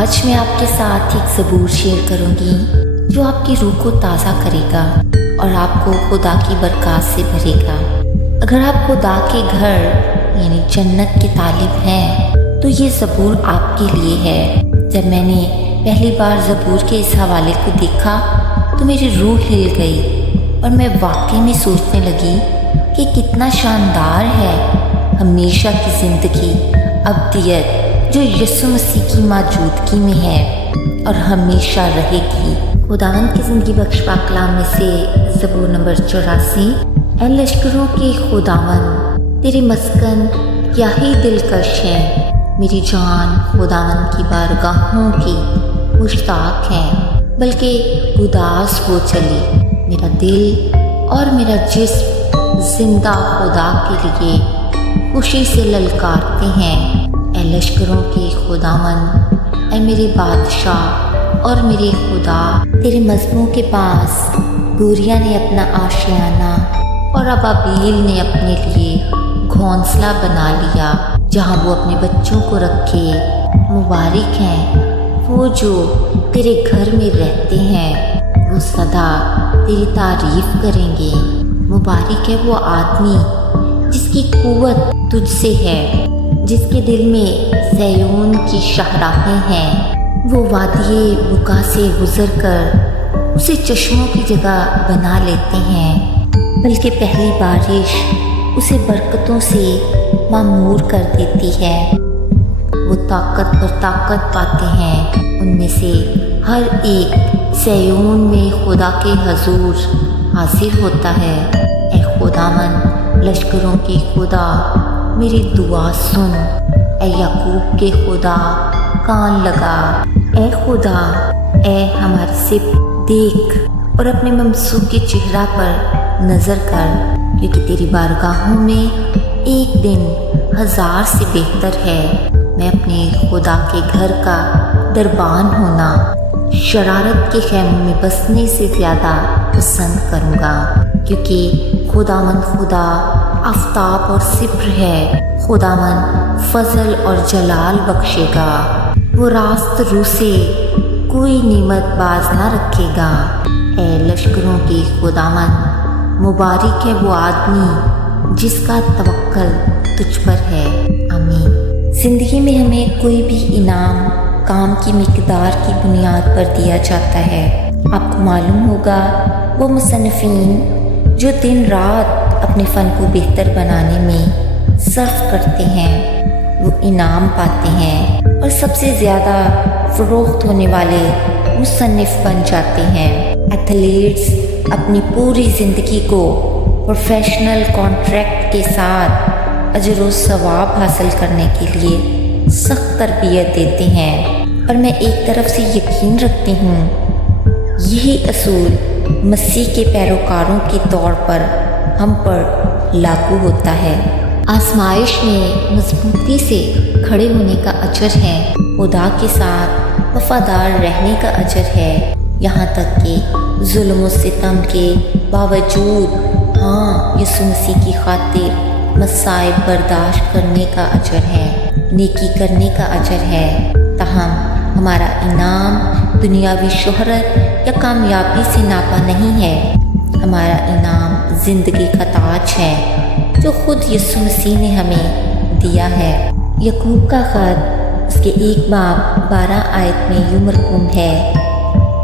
आज मैं आपके साथ एक ज़बूर शेयर करूंगी जो आपकी रूह को ताज़ा करेगा और आपको खुदा की बरकत से भरेगा। अगर आप खुदा के घर यानी जन्नत के तालिब हैं तो ये ज़बूर आपके लिए है। जब मैंने पहली बार ज़बूर के इस हवाले को देखा तो मेरी रूह हिल गई और मैं वाकई में सोचने लगी कि कितना शानदार है हमेशा की ज़िंदगी, अब्दियत जो यीशु मसीह की मौजूदगी में है और हमेशा रहेगी। खुदावंद की ज़िंदगी बख्श पाक कलाम में से ज़बूर नंबर 84। ऐ लश्करों के खुदावंद तेरे मस्कन क्या ही दिलकश है। मेरी जान खुदावंद की बारगाहों की मुश्ताक है, बल्कि उदास हो चली। मेरा दिल और मेरा जिस्म जिंदा खुदा के लिए खुशी से ललकारते हैं। ऐ लश्करों के खुदावंद, ऐ मेरे बादशाह और मेरे खुदा, तेरे मज़मों के पास गुरिया ने अपना आशियाना और अबाबील ने अपने लिए घोंसला बना लिया जहाँ वो अपने बच्चों को रखे। मुबारक हैं वो जो तेरे घर में रहते हैं, वो सदा तेरी तारीफ करेंगे। मुबारक है वो आदमी जिसकी कुव्वत तुझसे है, जिसके दिल में सयोन की शाहराहें हैं। वो वादिये बुका से गुजर कर उसे चश्मों की जगह बना लेते हैं, बल्कि पहली बारिश उसे बरकतों से मामूर कर देती है। वो ताकत पर ताकत पाते हैं, उनमें से हर एक सयोन में खुदा के हजूर हाजिर होता है। ऐ खुदावन लश्करों के खुदा, मेरी दुआ सुन। ऐ याकूब के खुदा, कान लगा। ऐ खुदा, ऐ हमारे सिर्फ देख और अपने ममसूब के चेहरा पर नज़र कर, क्योंकि तेरी बारगाहों में एक दिन 1000 से बेहतर है। मैं अपने खुदा के घर का दरबान होना शरारत के खैमों में बसने से ज़्यादा पसंद करूँगा, क्योंकि खुदावंद खुदा आफ्ताब और सिब्र है। खुदावंद फजल और जलाल बख्शेगा, वो रास्त रूह से कोई नीमत बाज ना रखेगा। ऐ लश्करों के खुदावंद, मुबारक है वो आदमी जिसका तवक्कल तुझ पर है। आमीन। ज़िंदगी में हमें कोई भी इनाम काम की मिकदार की बुनियाद पर दिया जाता है। आपको मालूम होगा वो मुसन्निफ़ीन जो दिन रात अपने फ़न को बेहतर बनाने में सर्फ करते हैं, वो इनाम पाते हैं और सबसे ज़्यादा फ़रोख्त होने वाले मुसन्निफ़ बन जाते हैं। एथलीट्स अपनी पूरी ज़िंदगी को प्रोफेशनल कॉन्ट्रैक्ट के साथ अजर व सवाब हासिल करने के लिए सख्त तरबियत देते हैं, और मैं एक तरफ से यकीन रखती हूँ यही असूल मसीह के पैरोकारों के तौर पर हम पर लागू होता है। आजमाइश में मजबूती से खड़े होने का अजर है, खुदा के साथ वफादार रहने का अजर है, यहाँ तक कि जुल्म व सितम के बावजूद यीशु मसीह की खातिर मसाइब बर्दाश्त करने का अजर है, नेकी करने का अजर है। ताहम हमारा इनाम दुनियावी शोहरत या कामयाबी से नापा नहीं है। हमारा इनाम ज़िंदगी का ताज है जो खुद यीशु मसीह ने हमें दिया है। याकूब का ख़त उसके 1 बाब 12 आयत में यूं मरकूम है,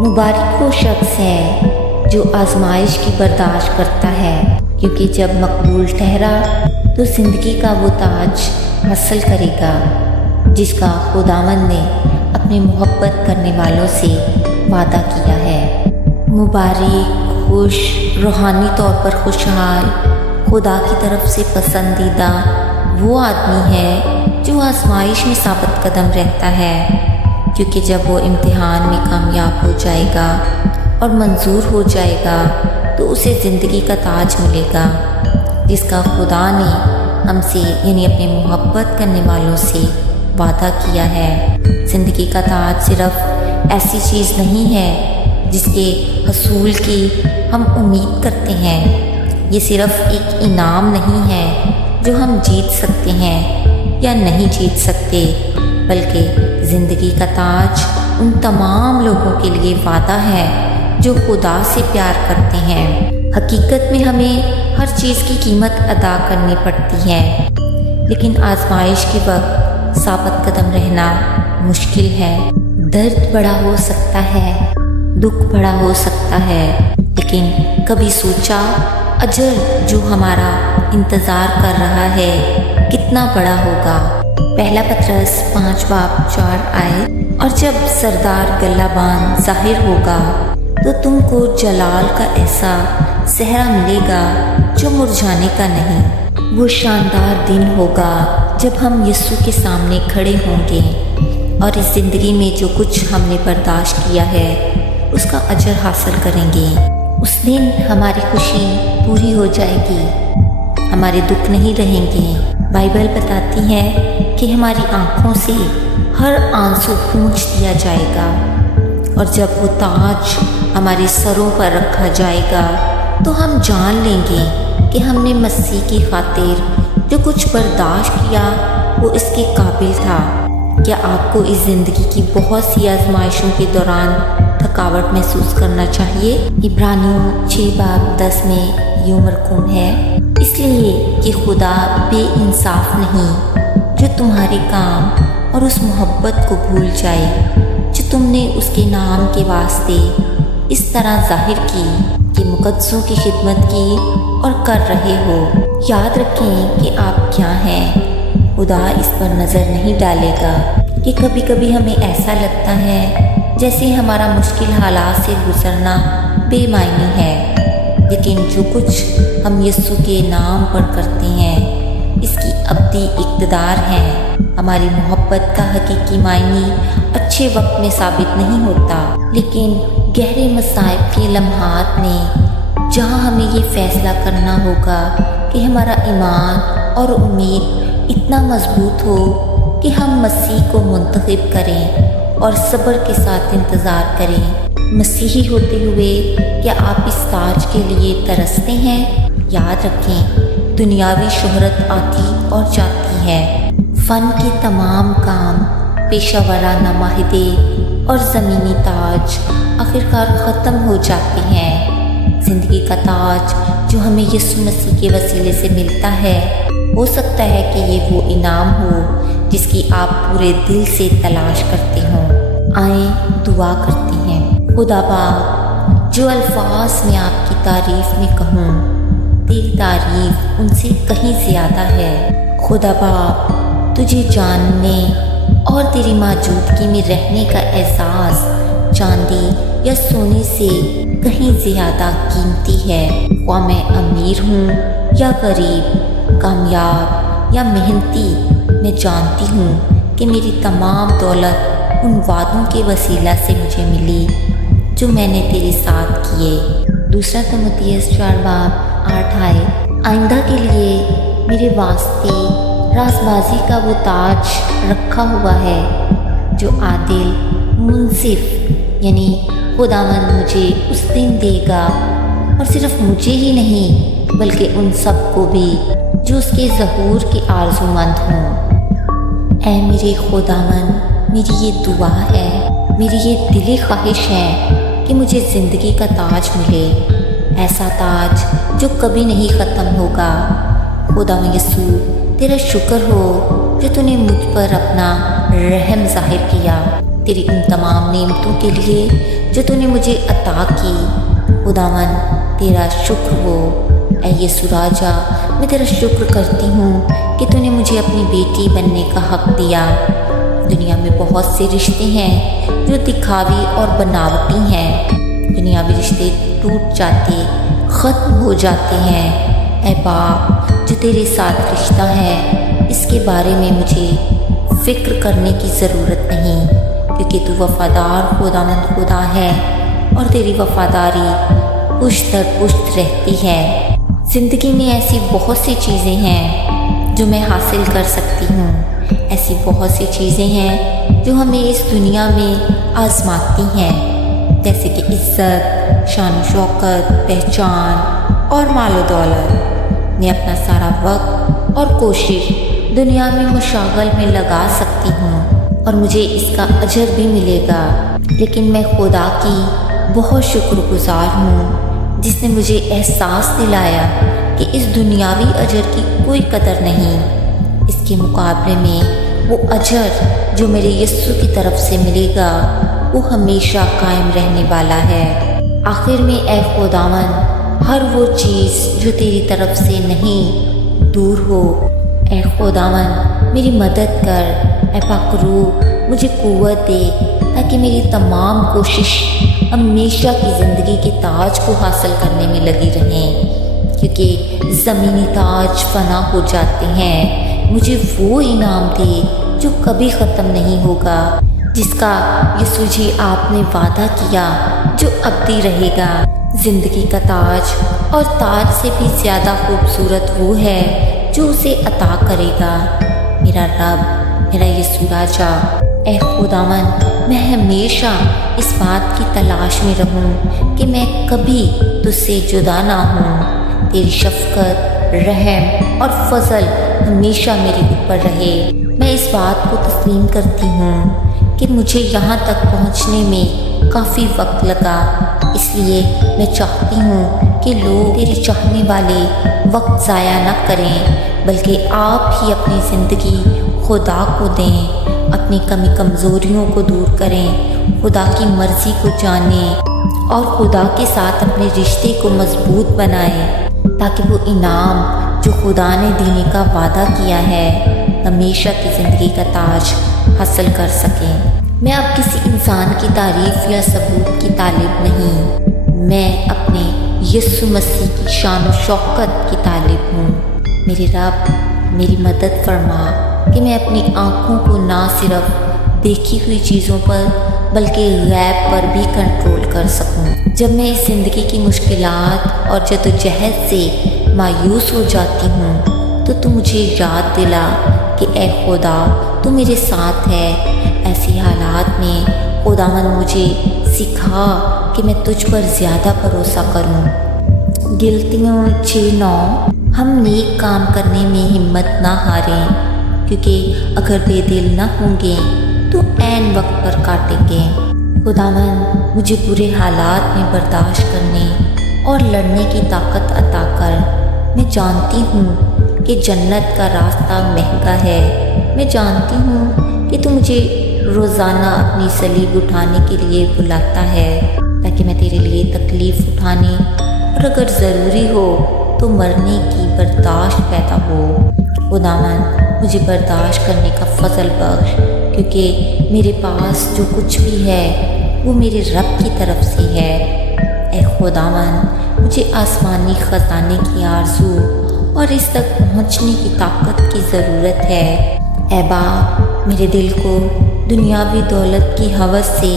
मुबारक वो शख्स है जो आजमाइश की बर्दाश्त करता है, क्योंकि जब मकबूल ठहरा तो ज़िंदगी का वो ताज हासिल करेगा जिसका खुदावंद ने अपने मोहब्बत करने वालों से वादा किया है। मुबारक, खुश, रूहानी तौर पर खुशहाल, खुदा की तरफ से पसंदीदा वो आदमी है जो आजमाइश में साबित कदम रहता है, क्योंकि जब वो इम्तिहान में कामयाब हो जाएगा और मंजूर हो जाएगा तो उसे ज़िंदगी का ताज मिलेगा जिसका खुदा ने हमसे यानी अपने मोहब्बत करने वालों से वादा किया है। ज़िंदगी का ताज सिर्फ ऐसी चीज़ नहीं है जिसके हसूल की हम उम्मीद करते हैं। ये सिर्फ एक इनाम नहीं है जो हम जीत सकते हैं या नहीं जीत सकते, बल्कि जिंदगी का ताज उन तमाम लोगों के लिए वादा है जो खुदा से प्यार करते हैं। हकीकत में हमें हर चीज़ की कीमत अदा करनी पड़ती है, लेकिन आजमाइश के वक्त साबित कदम रहना मुश्किल है। दर्द बड़ा हो सकता है, दुख बड़ा हो सकता है, लेकिन कभी सोचा अजर जो हमारा इंतज़ार कर रहा है कितना बड़ा होगा। पहला पतरस 5:4 आए, और जब सरदार गल्लाबान जाहिर होगा तो तुमको जलाल का ऐसा सेहरा मिलेगा जो मुरझाने का नहीं। वो शानदार दिन होगा जब हम यीशु के सामने खड़े होंगे और इस ज़िंदगी में जो कुछ हमने बर्दाश्त किया है उसका अजर हासिल करेंगे। उस दिन हमारी खुशी पूरी हो जाएगी, हमारे दुख नहीं रहेंगे। बाइबल बताती है कि हमारी आँखों से हर आंसू पोंछ दिया जाएगा, और जब वो ताज हमारे सरों पर रखा जाएगा तो हम जान लेंगे कि हमने मसीह की खातिर जो कुछ बर्दाश्त किया वो इसके काबिल था। क्या आपको इस ज़िंदगी की बहुत सी आजमाइशों के दौरान थकावट महसूस करना चाहिए? इब्रानियों 6:10 में यूं मरकूम है, इसलिए कि खुदा बेइंसाफ नहीं जो तुम्हारे काम और उस मोहब्बत को भूल जाए जो तुमने उसके नाम के वास्ते इस तरह जाहिर की कि मुकद्दसों की खिदमत की और कर रहे हो। याद रखें कि आप क्या हैं, खुदा इस पर नज़र नहीं डालेगा। कि कभी कभी हमें ऐसा लगता है जैसे हमारा मुश्किल हालात से गुजरना बेमायनी है, लेकिन जो कुछ हम यीशु के नाम पर करते हैं इसकी अब्दी इक़्तिदार है। हमारी मोहब्बत का हकीकी मायने अच्छे वक्त में साबित नहीं होता, लेकिन गहरे मसाइब के लम्हात में जहाँ हमें ये फ़ैसला करना होगा कि हमारा ईमान और उम्मीद इतना मजबूत हो कि हम मसीह को मुंतखब करें और सब्र के साथ इंतज़ार करें। मसीही होते हुए क्या आप इस ताज के लिए तरसते हैं? याद रखें, दुनियावी शोहरत आती और जाती है, फ़न के तमाम काम, पेशावराना माहिदे और ज़मीनी ताज आखिरकार ख़त्म हो जाते हैं। ज़िंदगी का ताज जो हमें यीशु मसीह के वसीले से मिलता है, हो सकता है कि ये वो इनाम हो जिसकी आप पूरे दिल से तलाश करते हों। आए दुआ करते हैं। खुदा बाप, जो अल्फाज में आपकी तारीफ़ में कहूँ, तेरी तारीफ़ उनसे कहीं ज़्यादा है। खुदा बाप, तुझे जानने और तेरी मौजूदगी में रहने का एहसास चांदी या सोने से कहीं ज़्यादा कीमती है। ख्वाह मैं अमीर हूँ या गरीब, कामयाब या मेहनती, मैं जानती हूँ कि मेरी तमाम दौलत उन वादों के वसीला से मुझे मिली जो मैंने तेरे साथ किए। दूसरा तिमुथियुस 4:8 आए, आइंदा के लिए मेरे वास्ते राजबाजी का वो ताज रखा हुआ है जो आदिल मुंसिफ यानी खुदावंद मुझे उस दिन देगा, और सिर्फ मुझे ही नहीं बल्कि उन सब को भी जो उसके ज़हूर के आरज़ूमंद हों। ऐ मेरे खुदावंद, मेरी ये दुआ है, मेरी ये दिली ख्वाहिश है कि मुझे ज़िंदगी का ताज मिले, ऐसा ताज जो कभी नहीं ख़त्म होगा। खुदावंद यीशु, तेरा शुक्र हो जो तूने मुझ पर अपना रहम जाहिर किया, तेरी उन तमाम नेमतों के लिए जो तूने मुझे अता की। खुदावन, तेरा शुक्र हो। ऐ यीशु राजा, मैं तेरा शुक्र करती हूँ कि तूने मुझे अपनी बेटी बनने का हक़ दिया। दुनिया में बहुत से रिश्ते हैं जो दिखावी और बनावटी हैं। दुनियावी रिश्ते टूट जाते, ख़त्म हो जाते हैं। ऐ बाप, जो तेरे साथ रिश्ता है इसके बारे में मुझे फ़िक्र करने की ज़रूरत नहीं, क्योंकि तू वफ़ादार खुदावंद खुदा है और तेरी वफ़ादारी पुश्त दर पुश्त रहती है। ज़िंदगी में ऐसी बहुत सी चीज़ें हैं जो मैं हासिल कर सकती हूँ, ऐसी बहुत सी चीज़ें हैं जो हमें इस दुनिया में आजमाती हैं, जैसे कि इज़्ज़त, शान शौकत, पहचान और मालो दौलत। मैं अपना सारा वक्त और कोशिश दुनिया में मुशागल में लगा सकती हूँ और मुझे इसका अजर भी मिलेगा। लेकिन मैं खुदा की बहुत शुक्रगुजार हूँ जिसने मुझे एहसास दिलाया कि इस दुनियावी अजर की कोई कदर नहीं, इसके मुकाबले में वो अजर जो मेरे यीशु की तरफ से मिलेगा वो हमेशा कायम रहने वाला है। आखिर में ऐ खुदावन, हर वो चीज़ जो तेरी तरफ से नहीं दूर हो। ऐ खुदावन मेरी मदद कर। ऐ पाक रूह मुझे कुव्वत दे ताकि मेरी तमाम कोशिश हमेशा की ज़िंदगी के ताज को हासिल करने में लगी रहें, क्योंकि ज़मीनी ताज फना हो जाते हैं। मुझे वो इनाम दे जो कभी ख़त्म नहीं होगा, जिसका यीशु जी आपने वादा किया जो अब्दी रहेगा। ज़िंदगी का ताज और ताज से भी ज़्यादा खूबसूरत वो है जो उसे अता करेगा। मेरा रब, मेरा यीशु राजा, ऐ खुदावन, मैं हमेशा इस बात की तलाश में रहूं कि मैं कभी तुझसे जुदा ना हूँ। तेरी शफ़क़त, रहम और फजल हमेशा मेरे ऊपर रहे। मैं इस बात को तस्लीम करती हूँ कि मुझे यहाँ तक पहुँचने में काफ़ी वक्त लगा, इसलिए मैं चाहती हूँ कि लोग तेरे चाहने वाले वक्त ज़ाया न करें, बल्कि आप ही अपनी ज़िंदगी खुदा को दें, अपनी कमी कमज़ोरियों को दूर करें, खुदा की मर्ज़ी को जानें और खुदा के साथ अपने रिश्ते को मजबूत बनाएं, ताकि वो इनाम जो खुदा ने देने का वादा किया है हमेशा की ज़िंदगी का ताज हासिल कर सकें। मैं अब किसी इंसान की तारीफ़ या सबूत की तालिब नहीं, मैं अपने यीशु मसीह की शान और शौकत की तालिब हूँ। मेरे रब, मेरी मदद फरमा कि मैं अपनी आँखों को ना सिर्फ देखी हुई चीज़ों पर बल्कि गैब पर भी कंट्रोल कर सकूं। जब मैं इस ज़िंदगी की मुश्किलात और जद्दोजहद से मायूस हो जाती हूँ तो तू मुझे याद दिला कि ऐ खुदा, तू मेरे साथ है। ऐसी हालात में खुदावन मुझे सिखा कि मैं तुझ पर ज़्यादा भरोसा करूँ। गिलतियों 6:9, हम नेक काम करने में हिम्मत ना हारें, क्योंकि अगर बेदिल न होंगे तो ऐन वक्त पर काटेंगे। खुदावन मुझे बुरे हालात में बर्दाश्त करने और लड़ने की ताकत अता कर। मैं जानती हूँ कि जन्नत का रास्ता महंगा है। मैं जानती हूँ कि तू मुझे रोज़ाना अपनी सलीब उठाने के लिए बुलाता है, ताकि मैं तेरे लिए तकलीफ़ उठाने और अगर ज़रूरी हो तो मरने की बर्दाश्त पैदा हो। खुदावन मुझे बर्दाश्त करने का फजल बख्श, क्योंकि मेरे पास जो कुछ भी है वो मेरे रब की तरफ से है। ऐ खुदावन मुझे आसमानी ख़जाने की आरज़ू और इस तक पहुँचने की ताकत की ज़रूरत है। ऐ बाप, मेरे दिल को दुनियावी दौलत की हवस से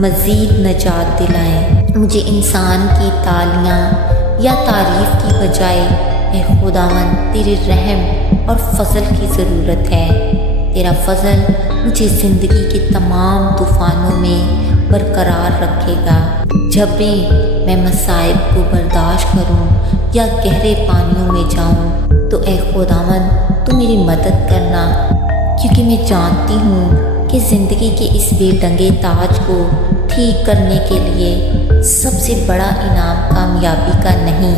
मज़ीद नजात दिलाएं। मुझे इंसान की तालियाँ या तारीफ़ की बजाय ऐ खुदावन तेरे रहम और फजल की ज़रूरत है। तेरा फजल मुझे ज़िंदगी के तमाम तूफ़ानों में बरकरार रखेगा। जब भी मैं मसाइब को बर्दाश्त करूं या गहरे पानियों में जाऊं तो ऐ खुदावन तू मेरी मदद करना, क्योंकि मैं जानती हूँ कि ज़िंदगी के इस बेढंगे ताज को ठीक करने के लिए सबसे बड़ा इनाम कामयाबी का नहीं,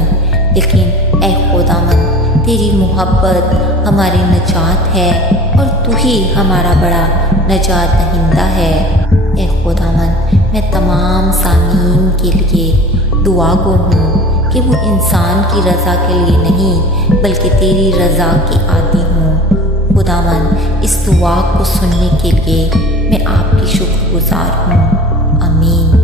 लेकिन ऐ खुदावन तेरी मोहब्बत हमारी नजात है और तू ही हमारा बड़ा नजात दहिंदा है। ऐ खुदावन मैं तमाम सामीन के लिए दुआ गो हूँ कि वो इंसान की रज़ा के लिए नहीं बल्कि तेरी रज़ा की आदी हूँ। खुदावन इस दुआ को सुनने के लिए मैं आपकी शुक्रगुजार हूँ। आमीन।